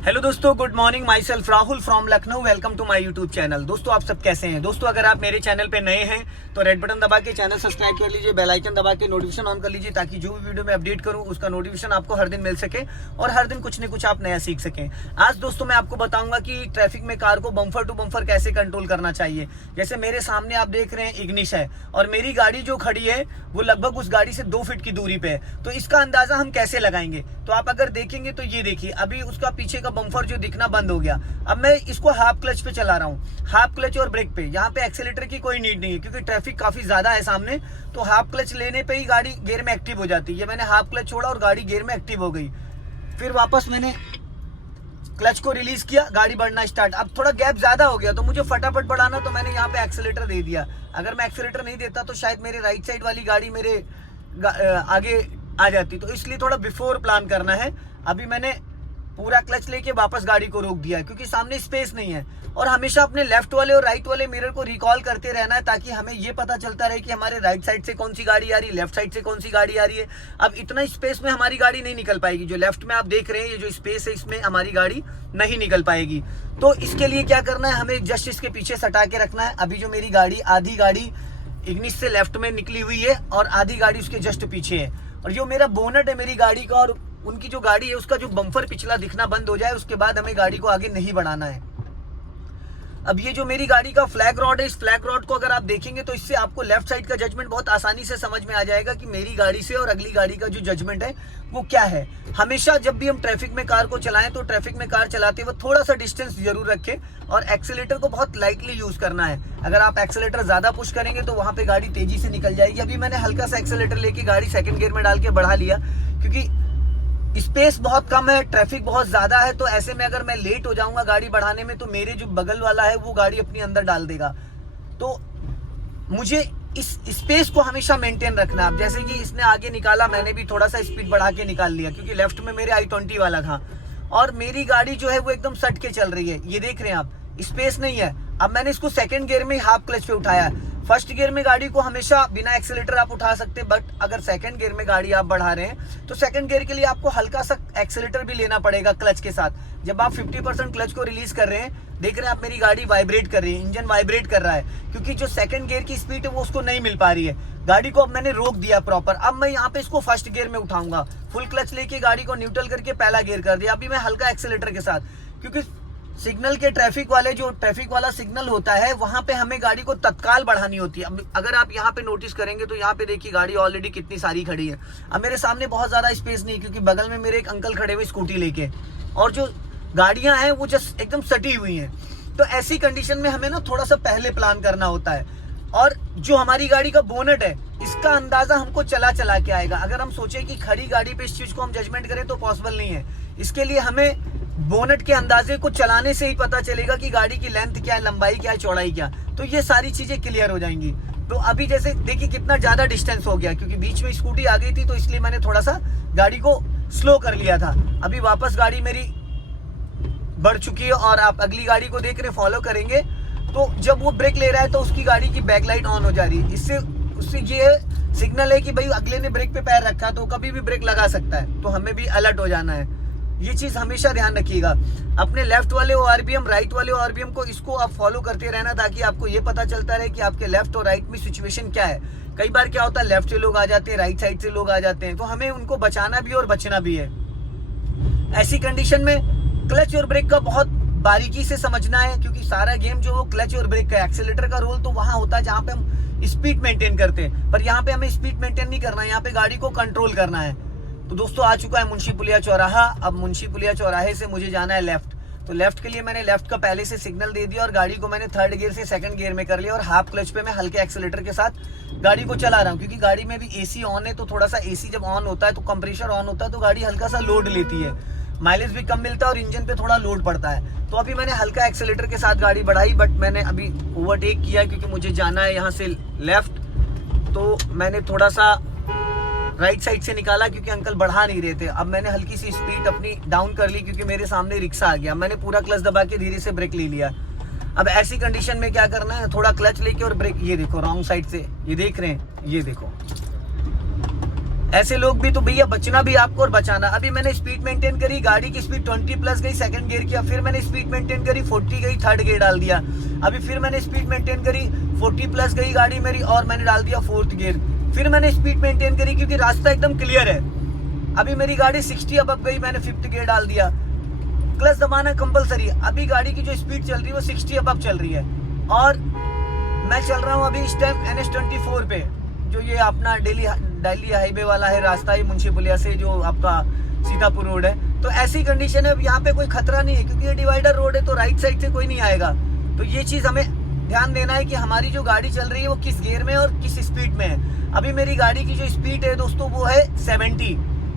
Hello दोस्तों, good morning. Myself Rahul from Lucknow. Welcome to my YouTube channel. दोस्तों, आप सब कैसे हैं? दोस्तों, अगर आप मेरे चैनल पे नए हैं तो रेड बटन दबा के चैनल सब्सक्राइब कर लीजिए, बेल आइकन दबा के नोटिफिकेशन ऑन कर लीजिए, ताकि जो भी वीडियो मैं अपडेट करूं उसका नोटिफिकेशन आपको हर दिन मिल सके और हर दिन कुछ न कुछ आप नया सीख सकें। आज दोस्तों मैं आपको बताऊंगा कि ट्रैफिक में कार को बम्फर टू बम्फर कैसे कंट्रोल करना चाहिए। जैसे मेरे सामने आप देख रहे हैं इग्निश है और मेरी गाड़ी जो खड़ी है वो लगभग उस गाड़ी से 2 फीट की दूरी पे है। तो इसका अंदाजा हम कैसे लगाएंगे? तो आप अगर देखेंगे तो ये देखिए, अभी उसका पीछे का बम्फर जो दिखना बंद हो गया। अब मैं इसको हाफ क्लच पे चला रहा हूँ, हाफ क्लच और ब्रेक पे। यहाँ पे एक्सीलेटर की कोई नीड नहीं है क्योंकि ट्रैफिक काफी ज्यादा है सामने। तो हाफ क्लच लेने पे ही गाड़ी गियर में एक्टिव हो जाती है। मैंने हाफ क्लच छोड़ा और गाड़ी गियर में एक्टिव हो गई। फिर वापस मैंने क्लच को रिलीज किया, गाड़ी बढ़ना स्टार्ट। अब थोड़ा गैप ज्यादा हो गया तो मुझे फटाफट बढ़ाना, तो मैंने यहाँ पे एक्सीलेटर दे दिया। अगर मैं एक्सीलेटर नहीं देता तो शायद मेरे राइट साइड वाली गाड़ी मेरे आगे आ जाती। तो इसलिए थोड़ा बिफोर प्लान करना है। अभी मैंने पूरा क्लच लेके वापस गाड़ी को रोक दिया क्योंकि सामने स्पेस नहीं है। और हमेशा अपने लेफ्ट वाले और राइट वाले मिरर को रिकॉल करते रहना है, ताकि हमें ये पता चलता रहे कि हमारे राइट साइड से कौन सी गाड़ी आ रही है, लेफ्ट साइड से कौन सी गाड़ी आ रही है। अब इतना स्पेस में हमारी गाड़ी नहीं निकल पाएगी। जो लेफ्ट में आप देख रहे हैं, ये जो स्पेस है, इसमें हमारी गाड़ी नहीं निकल पाएगी। तो इसके लिए क्या करना है, हमें जस्ट इसके पीछे सटा के रखना है। अभी जो मेरी गाड़ी, आधी गाड़ी इग्निश से लेफ्ट में निकली हुई है और आधी गाड़ी उसके जस्ट पीछे है। और जो मेरा बोनट है मेरी गाड़ी का और उनकी जो गाड़ी है उसका जो बम्फर पिछला दिखना बंद हो जाए, उसके बाद हमें गाड़ी को आगे नहीं बढ़ाना है। अब ये जो मेरी गाड़ी का फ्लैग रॉड है, इस फ्लैग रॉड को अगर आप देखेंगे तो इससे आपको लेफ्ट साइड का जजमेंट बहुत आसानी से समझ में आ जाएगा कि मेरी गाड़ी से और अगली गाड़ी का जो जजमेंट है वो क्या है। हमेशा जब भी हम ट्रैफिक में कार को चलाएं तो ट्रैफिक में कार चलाते हुए थोड़ा सा डिस्टेंस जरूर रखें और एक्सीलेटर को बहुत लाइटली यूज करना है। अगर आप एक्सीलेटर ज्यादा पुश करेंगे तो वहां पे गाड़ी तेजी से निकल जाएगी। अभी मैंने हल्का सा एक्सीलेटर लेके गाड़ी सेकंड गियर में डाल के बढ़ा लिया क्योंकि स्पेस बहुत कम है, ट्रैफिक बहुत ज्यादा है। तो ऐसे में अगर मैं लेट हो जाऊंगा गाड़ी बढ़ाने में तो मेरे जो बगल वाला है वो गाड़ी अपनी अंदर डाल देगा। तो मुझे इस स्पेस को हमेशा मेंटेन रखना है। अब जैसे कि इसने आगे निकाला, मैंने भी थोड़ा सा स्पीड बढ़ा के निकाल लिया क्योंकि लेफ्ट में मेरे i20 वाला था और मेरी गाड़ी जो है वो एकदम सट के चल रही है। ये देख रहे हैं आप, स्पेस नहीं है। अब मैंने इसको सेकंड गियर में हाफ क्लच पे उठाया है। फर्स्ट गियर में गाड़ी को हमेशा बिना एक्सीलेटर आप उठा सकते हैं, बट अगर सेकंड गियर में गाड़ी आप बढ़ा रहे हैं तो सेकंड गियर के लिए आपको हल्का सा एक्सीलेटर भी लेना पड़ेगा क्लच के साथ। जब आप 50% क्लच को रिलीज कर रहे हैं, देख रहे हैं आप मेरी गाड़ी वाइब्रेट कर रही है, इंजन वाइब्रेट कर रहा है क्योंकि जो सेकंड गियर की स्पीड है वो उसको नहीं मिल पा रही है। गाड़ी को अब मैंने रोक दिया प्रॉपर। अब मैं यहाँ पे इसको फर्स्ट गियर में उठाऊंगा, फुल क्लच लेके गाड़ी को न्यूट्रल करके पहला गियर कर दिया। अभी मैं हल्का एक्सीलेटर के साथ, क्योंकि सिग्नल के ट्रैफिक वाले जो ट्रैफिक वाला सिग्नल होता है वहां पे हमें गाड़ी को तत्काल बढ़ानी होती है। अब अगर आप यहाँ पे नोटिस करेंगे तो यहाँ पे देखिए गाड़ी ऑलरेडी कितनी सारी खड़ी है। अब मेरे सामने बहुत ज्यादा स्पेस नहीं क्योंकि बगल में मेरे एक अंकल खड़े हुए स्कूटी लेके, और जो गाड़ियां हैं वो जस्ट एकदम सटी हुई हैं। तो ऐसी कंडीशन में हमें ना थोड़ा सा पहले प्लान करना होता है। और जो हमारी गाड़ी का बोनट है, इसका अंदाजा हमको चला चला के आएगा। अगर हम सोचे कि खड़ी गाड़ी पे इस चीज को हम जजमेंट करें तो पॉसिबल नहीं है। इसके लिए हमें बोनट के अंदाजे को चलाने से ही पता चलेगा कि गाड़ी की लेंथ क्या है, लंबाई क्या है, चौड़ाई क्या। तो ये सारी चीजें क्लियर हो जाएंगी। तो अभी जैसे देखिए कितना ज्यादा डिस्टेंस हो गया क्योंकि बीच में स्कूटी आ गई थी, तो इसलिए मैंने थोड़ा सा गाड़ी को स्लो कर लिया था। अभी वापस गाड़ी मेरी बढ़ चुकी है और आप अगली गाड़ी को देख रहे, फॉलो करेंगे तो जब वो ब्रेक ले रहा है तो उसकी गाड़ी की बैकलाइट ऑन हो जा रही है। इससे उससे ये सिग्नल है कि भाई अगले ने ब्रेक पे पैर रखा तो कभी भी ब्रेक लगा सकता है। तो हमें भी अलर्ट हो जाना है। ये चीज हमेशा ध्यान रखिएगा। अपने लेफ्ट वाले ORBM, राइट वाले ORBM को, इसको आप फॉलो करते रहना ताकि आपको ये पता चलता रहे कि आपके लेफ्ट और राइट में सिचुएशन क्या है। कई बार क्या होता है, लेफ्ट से लोग आ जाते हैं, राइट साइड से लोग आ जाते हैं, तो हमें उनको बचाना भी और बचना भी है। ऐसी कंडीशन में क्लच और ब्रेक का बहुत बारीकी से समझना है क्योंकि सारा गेम जो वो क्लच और ब्रेक का, एक्सीलेटर का रोल तो वहां होता है जहां पे हम स्पीड मेंटेन करते हैं, पर यहाँ पे हमें स्पीड मेंटेन नहीं करना है, यहाँ पे गाड़ी को कंट्रोल करना है। तो दोस्तों आ चुका है मुंशी पुलिया चौराहा। अब मुंशी पुलिया चौराहे से मुझे जाना है लेफ्ट। तो लेफ्ट के लिए मैंने लेफ्ट का पहले से सिग्नल दे दिया और गाड़ी को मैंने थर्ड गियर से सेकंड गियर में कर लिया और हाफ क्लच पे मैं हल्के एक्सीलेटर के साथ गाड़ी को चला रहा हूँ क्योंकि गाड़ी में भी AC ऑन है। तो थोड़ा सा AC जब ऑन होता है तो कंप्रेशर ऑन होता है तो गाड़ी हल्का सा लोड लेती है, माइलेज भी कम मिलता है और इंजन पे थोड़ा लोड पड़ता है। तो अभी मैंने हल्का एक्सीलेटर के साथ गाड़ी बढ़ाई, बट मैंने अभी ओवरटेक किया क्योंकि मुझे जाना है यहाँ से लेफ्ट। तो मैंने थोड़ा सा राइट साइड से निकाला क्योंकि अंकल बढ़ा नहीं रहे थे। अब मैंने हल्की सी स्पीड अपनी डाउन कर ली क्योंकि मेरे सामने रिक्शा आ गया। मैंने पूरा क्लच दबा के धीरे से ब्रेक ले लिया। अब ऐसी कंडीशन में क्या करना है, थोड़ा क्लच लेके और ब्रेक, ये देखो रॉन्ग साइड से, ये देख रहे हैं, ये देखो ऐसे लोग भी, तो भैया बचना भी आपको और बचाना। अभी मैंने स्पीड मेंटेन करी, गाड़ी की स्पीड 20 प्लस गई, सेकंड गियर किया, फिर मैंने स्पीड मेंटेन करी 40 गई, थर्ड गियर डाल दिया। अभी फिर मैंने स्पीड मेंटेन करी 40 प्लस गई गाड़ी मेरी और मैंने डाल दिया फोर्थ गियर। फिर मैंने स्पीड मेंटेन करी क्योंकि रास्ता एकदम क्लियर है। अभी मेरी गाड़ी 60 अब गई, मैंने फिफ्थ गियर डाल दिया। क्लच दबाना कंपलसरी है। अभी गाड़ी की जो स्पीड चल रही है वो 60 अब चल रही है और मैं चल रहा हूँ अभी इस टाइम NH24 पे, जो ये अपना दिल्ली हाईवे वाला है रास्ता, ये मुंशी पुलिया से जो आपका सीतापुर रोड है। तो ऐसी कंडीशन है, अब यहाँ पे कोई खतरा नहीं है क्योंकि ये डिवाइडर रोड है, तो राइट साइड से कोई नहीं आएगा। तो ये चीज़ हमें ध्यान देना है कि हमारी जो गाड़ी चल रही है वो किस गियर में और किस स्पीड में है। अभी मेरी गाड़ी की जो स्पीड है दोस्तों वो है 70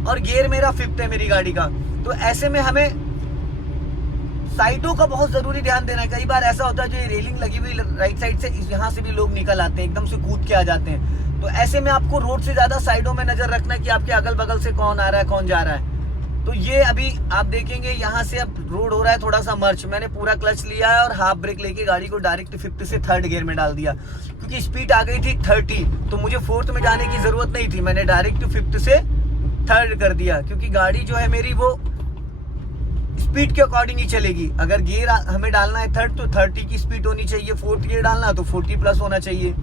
और गियर मेरा 5th है मेरी गाड़ी का। तो ऐसे में हमें साइडों का बहुत जरूरी ध्यान देना है। कई बार ऐसा होता है जो रेलिंग लगी हुई राइट साइड से, यहाँ से भी लोग निकल आते हैं, एकदम से कूद के आ जाते हैं। तो ऐसे में आपको रोड से ज्यादा साइडों में नजर रखना है कि आपके अगल बगल से कौन आ रहा है कौन जा रहा है। तो ये अभी आप देखेंगे यहाँ से अब रोड हो रहा है थोड़ा सा मर्च, मैंने पूरा क्लच लिया है और हाफ ब्रेक लेके गाड़ी को डायरेक्ट 5th से थर्ड गियर में डाल दिया क्योंकि स्पीड आ गई थी 30, तो मुझे 4th में जाने की जरूरत नहीं थी। मैंने डायरेक्ट 5th से थर्ड कर दिया क्योंकि गाड़ी जो है मेरी वो स्पीड के अकॉर्डिंग ही चलेगी। अगर गियर हमें डालना है थर्ड तो 30 की स्पीड होनी चाहिए, 4th गियर डालना तो 40 प्लस होना चाहिए।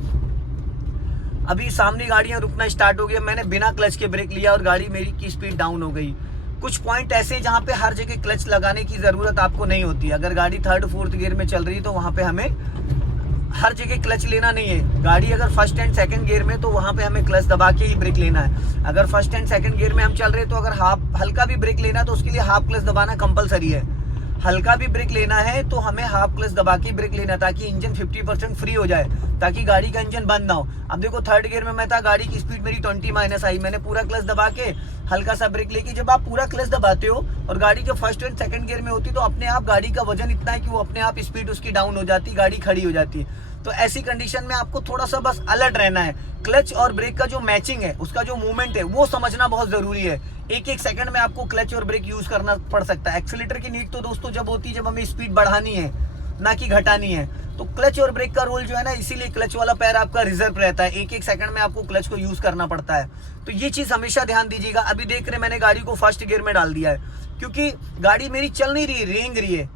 अभी सामने गाड़ियां रुकना स्टार्ट हो गया, मैंने बिना क्लच के ब्रेक लिया और गाड़ी मेरी की स्पीड डाउन हो गई। कुछ पॉइंट ऐसे हैं जहाँ पे हर जगह क्लच लगाने की जरूरत आपको नहीं होती। अगर गाड़ी 3rd 4th गियर में चल रही है तो वहाँ पे हमें हर जगह क्लच लेना नहीं है। गाड़ी अगर 1st एंड 2nd गियर में तो वहाँ पे हमें क्लच दबा के ही ब्रेक लेना है। अगर 1st एंड 2nd गियर में हम चल रहे हैं तो अगर हल्का भी ब्रेक लेना है तो उसके लिए हाफ क्लच दबाना कंपलसरी है। हल्का भी ब्रेक लेना है तो हमें हाफ क्लच दबा के ब्रेक लेना ताकि इंजन 50% फ्री हो जाए, ताकि गाड़ी का इंजन बंद ना हो। अब देखो 3rd गियर में मैं था, गाड़ी की स्पीड मेरी 20 माइनस आई, मैंने पूरा क्लच दबा के हल्का सा ब्रेक लेके, जब आप पूरा क्लच दबाते हो और गाड़ी जब 1st एंड 2nd गियर में होती तो अपने आप गाड़ी का वजन इतना है कि वो अपने आप स्पीड उसकी डाउन हो जाती, गाड़ी खड़ी हो जाती। तो ऐसी कंडीशन में आपको थोड़ा सा बस अलर्ट रहना है। क्लच और ब्रेक का जो मैचिंग है, उसका जो मूवमेंट है वो समझना बहुत जरूरी है। एक एक सेकंड में आपको क्लच और ब्रेक यूज करना पड़ सकता है। एक्सीलेटर की नीड तो दोस्तों जब होती है जब हमें स्पीड बढ़ानी है ना कि घटानी है। तो क्लच और ब्रेक का रोल जो है ना, इसीलिए क्लच वाला पैर आपका रिजर्व रहता है, एक एक सेकंड में आपको क्लच को यूज करना पड़ता है। तो ये चीज हमेशा ध्यान दीजिएगा। अभी देख रहे मैंने गाड़ी को 1st गियर में डाल दिया है क्योंकि गाड़ी मेरी चल नहीं रही, रेंग रही है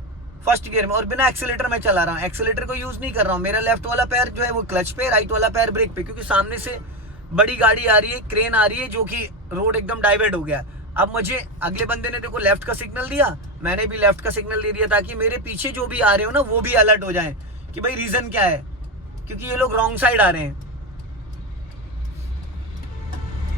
1st गियर में और बिना एक्सीलेटर में चला रहा हूँ, एक्सीलेटर को यूज नहीं कर रहा हूँ। मेरा लेफ्ट वाला पैर जो है वो क्लच पे, राइट वाला पैर ब्रेक पे, क्योंकि सामने से बड़ी गाड़ी आ रही है, क्रेन आ रही है, जो कि रोड एकदम डाइवर्ट हो गया। अब मुझे अगले बंदे ने देखो लेफ्ट का सिग्नल दिया, मैंने भी लेफ्ट का सिग्नल दे दिया ताकि मेरे पीछे जो भी आ रहे हो ना वो भी अलर्ट हो जाए कि भाई रीजन क्या है, क्योंकि ये लोग रॉन्ग साइड आ रहे हैं।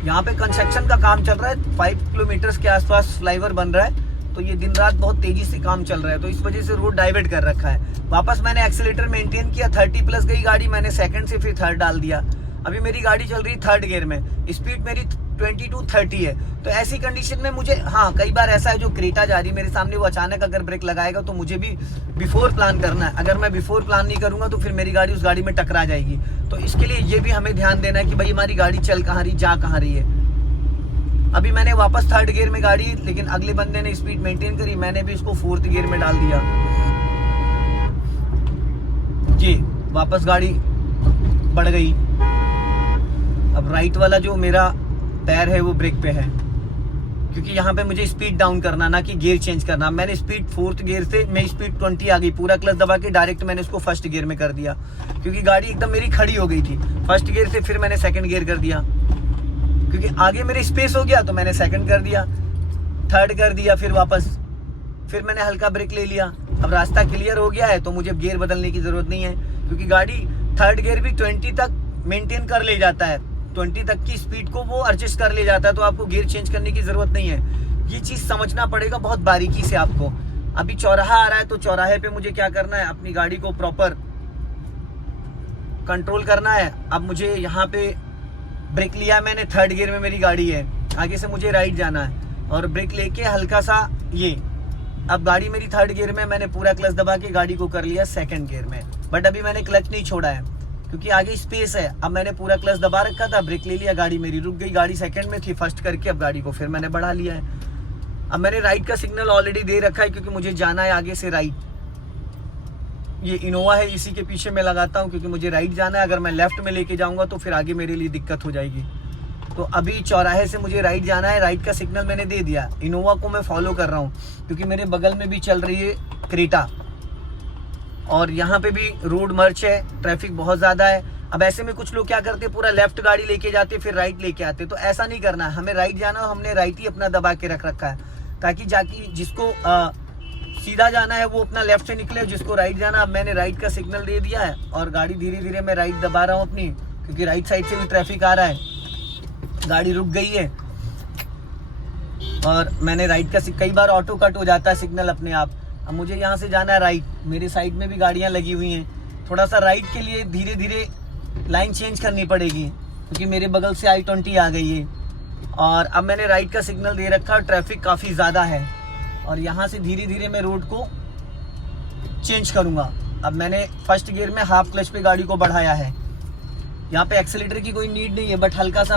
यहाँ पे कंस्ट्रक्शन का काम चल रहा है, 5 किलोमीटर के आसपास फ्लाईओवर बन रहा है, तो ये दिन रात बहुत तेजी से काम चल रहा है, तो इस वजह से रोड डाइवर्ट कर रखा है। वापस मैंने एक्सीलेटर मेंटेन किया, 30 प्लस गई गाड़ी, मैंने 2nd से फिर 3rd डाल दिया। अभी मेरी गाड़ी चल रही 3rd गियर में, स्पीड मेरी 22-30 है। तो ऐसी कंडीशन में मुझे, हाँ कई बार ऐसा है जो क्रेटा जा रही है मेरे सामने, वो अचानक अगर ब्रेक लगाएगा तो मुझे भी बिफोर प्लान करना है। अगर मैं बिफोर प्लान नहीं करूंगा तो फिर मेरी गाड़ी उस गाड़ी में टकरा जाएगी। तो इसके लिए ये भी हमें ध्यान देना है कि भाई हमारी गाड़ी चल कहाँ रही, जा कहाँ रही है। अभी मैंने वापस 3rd गियर में गाड़ी, लेकिन अगले बंदे ने स्पीड मेंटेन करी, मैंने भी उसको 4th गियर में डाल दिया। जी वापस गाड़ी बढ़ गई। अब राइट वाला जो मेरा पैर है वो ब्रेक पे है, क्योंकि यहाँ पे मुझे स्पीड डाउन करना, ना कि गियर चेंज करना। मैंने स्पीड 4th गियर से मेरी स्पीड 20 आ गई, पूरा क्लच दबा के डायरेक्ट मैंने उसको 1st गियर में कर दिया, क्योंकि गाड़ी एकदम मेरी खड़ी हो गई थी। 1st गियर से फिर मैंने 2nd गियर कर दिया, क्योंकि आगे मेरे स्पेस हो गया, तो मैंने 2nd कर दिया, 3rd कर दिया, फिर वापस फिर मैंने हल्का ब्रेक ले लिया। अब रास्ता क्लियर हो गया है तो मुझे गियर बदलने की जरूरत नहीं है, क्योंकि गाड़ी 3rd गियर भी 20 तक मेंटेन कर ले जाता है, 20 तक की स्पीड को वो एडजस्ट कर ले जाता है, तो आपको गियर चेंज करने की जरूरत नहीं है। ये चीज समझना पड़ेगा बहुत बारीकी से आपको। अभी चौराहा आ रहा है तो चौराहे पे मुझे क्या करना है, अपनी गाड़ी को प्रॉपर कंट्रोल करना है। अब मुझे यहाँ पे ब्रेक लिया मैंने, 3rd गियर में मेरी गाड़ी है, आगे से मुझे राइट जाना है और ब्रेक लेके हल्का सा ये, अब गाड़ी मेरी 3rd गियर में, मैंने पूरा क्लच दबा के गाड़ी को कर लिया 2nd गियर में। बट अभी मैंने क्लच नहीं छोड़ा है क्योंकि आगे स्पेस है। अब मैंने पूरा क्लच दबा रखा था, ब्रेक ले लिया, गाड़ी मेरी रुक गई। गाड़ी 2nd में थी, 1st करके अब गाड़ी को फिर मैंने बढ़ा लिया है। अब मैंने राइट का सिग्नल ऑलरेडी दे रखा है क्योंकि मुझे जाना है आगे से राइट। ये इनोवा है, इसी के पीछे मैं लगाता हूँ क्योंकि मुझे राइट जाना है। अगर मैं लेफ्ट में लेके जाऊंगा तो फिर आगे मेरे लिए दिक्कत हो जाएगी। तो अभी चौराहे से मुझे राइट जाना है, राइट का सिग्नल मैंने दे दिया। इनोवा को मैं फॉलो कर रहा हूँ क्योंकि मेरे बगल में भी चल रही है क्रेटा और यहाँ पे भी रोड मर्च है, ट्रैफिक बहुत ज़्यादा है। अब ऐसे में कुछ लोग क्या करते, पूरा लेफ्ट गाड़ी लेके जाते फिर राइट लेके आते, तो ऐसा नहीं करना है। हमें राइट जाना है, हमने राइट ही अपना दबा के रख रखा है ताकि जाके जिसको सीधा जाना है वो अपना लेफ्ट से निकले, जिसको राइट जाना। अब मैंने राइट का सिग्नल दे दिया है और गाड़ी धीरे धीरे मैं राइट दबा रहा हूँ अपनी, क्योंकि राइट साइड से भी ट्रैफिक आ रहा है। गाड़ी रुक गई है और मैंने राइट का, कई बार ऑटो कट हो जाता है सिग्नल अपने आप। अब मुझे यहाँ से जाना है राइट, मेरे साइड में भी गाड़ियाँ लगी हुई हैं। थोड़ा सा राइट के लिए धीरे धीरे लाइन चेंज करनी पड़ेगी क्योंकि मेरे बगल से I-20 आ गई है और अब मैंने राइट का सिग्नल दे रखा है। ट्रैफिक काफ़ी ज़्यादा है और यहाँ से धीरे धीरे मैं रोड को चेंज करूँगा। अब मैंने फर्स्ट गियर में हाफ क्लच पे गाड़ी को बढ़ाया है। यहाँ पे एक्सीलेटर की कोई नीड नहीं है, बट हल्का सा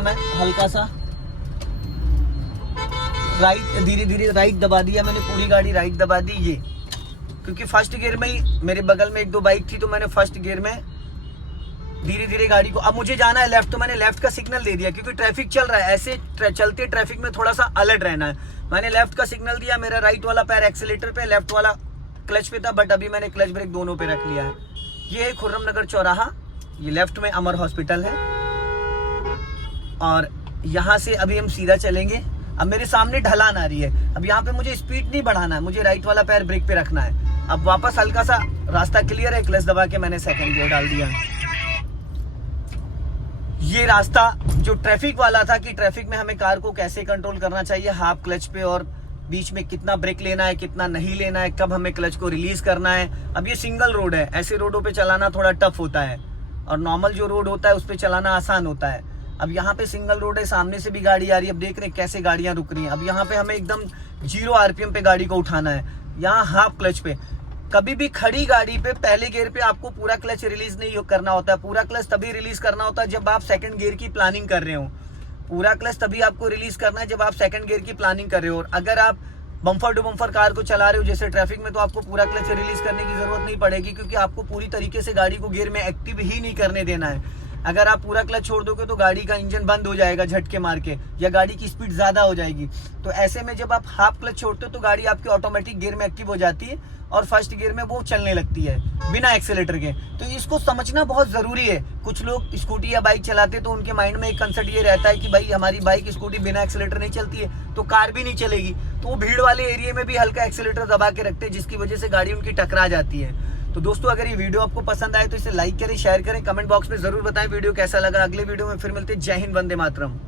राइट, धीरे धीरे राइट दबा दिया मैंने, पूरी गाड़ी राइट दबा दी ये, क्योंकि फर्स्ट गियर में ही मेरे बगल में 1-2 बाइक थी तो मैंने फर्स्ट गियर में धीरे धीरे गाड़ी को। अब मुझे जाना है लेफ्ट, तो मैंने लेफ्ट का सिग्नल दे दिया क्योंकि ट्रैफिक चल रहा है। ऐसे चलते ट्रैफिक में थोड़ा सा अलर्ट रहना है। मैंने लेफ्ट का सिग्नल दिया, मेरा राइट वाला पैर एक्सीलेटर पे, लेफ्ट वाला क्लच पे था, बट अभी मैंने क्लच ब्रेक दोनों पे रख लिया है। ये है खुर्रम नगर चौराहा, ये लेफ्ट में अमर हॉस्पिटल है और यहाँ से अभी हम सीधा चलेंगे। अब मेरे सामने ढलान आ रही है, अब यहाँ पे मुझे स्पीड नहीं बढ़ाना है, मुझे राइट वाला पैर ब्रेक पे रखना है। अब वापस हल्का सा रास्ता क्लियर है, क्लच दबा के मैंने सेकंड गियर डाल दिया। ये रास्ता जो ट्रैफिक वाला था कि ट्रैफिक में हमें कार को कैसे कंट्रोल करना चाहिए, हाफ क्लच पे और बीच में कितना ब्रेक लेना है, कितना नहीं लेना है, कब हमें क्लच को रिलीज करना है। अब ये सिंगल रोड है, ऐसे रोडों पे चलाना थोड़ा टफ होता है और नॉर्मल जो रोड होता है उस पर चलाना आसान होता है। अब यहाँ पे सिंगल रोड है, सामने से भी गाड़ी आ रही है। अब देख रहे हैं कैसे गाड़ियाँ रुक रही हैं। अब यहाँ पे हमें एकदम 0 RPM पे गाड़ी को उठाना है, यहाँ हाफ क्लच पे। कभी भी खड़ी गाड़ी पे पहले गियर पे आपको पूरा क्लच रिलीज नहीं करना होता है। पूरा क्लच तभी रिलीज करना होता है जब आप सेकंड गियर की प्लानिंग कर रहे हो। पूरा क्लच तभी आपको रिलीज करना है जब आप सेकंड गियर की प्लानिंग कर रहे हो। और अगर आप बम्फर टू बम्फर कार को चला रहे हो जैसे ट्रैफिक में, तो आपको पूरा क्लच रिलीज करने की जरूरत नहीं पड़ेगी, क्योंकि आपको पूरी तरीके से गाड़ी को गियर में एक्टिव ही नहीं करने देना है। अगर आप पूरा क्लच छोड़ दोगे तो गाड़ी का इंजन बंद हो जाएगा झटके मार के, या गाड़ी की स्पीड ज्यादा हो जाएगी। तो ऐसे में जब आप हाफ क्लच छोड़ते हो तो गाड़ी आपकी ऑटोमेटिक गियर में एक्टिव हो जाती है और फर्स्ट गियर में वो चलने लगती है बिना एक्सीलेटर के। तो इसको समझना बहुत जरूरी है। कुछ लोग स्कूटी या बाइक चलाते तो उनके माइंड में एक कंसेप्ट ये रहता है कि भाई हमारी बाइक स्कूटी बिना एक्सीलेटर नहीं चलती है तो कार भी नहीं चलेगी, तो वो भीड़ वाले एरिया में भी हल्का एक्सीलेटर दबा के रखते हैं, जिसकी वजह से गाड़ी उनकी टकरा जाती है। तो दोस्तों अगर ये वीडियो आपको पसंद आए तो इसे लाइक करें, शेयर करें, कमेंट बॉक्स में जरूर बताएं वीडियो कैसा लगा। अगले वीडियो में फिर मिलते हैं। जय हिंद, वंदे मातरम।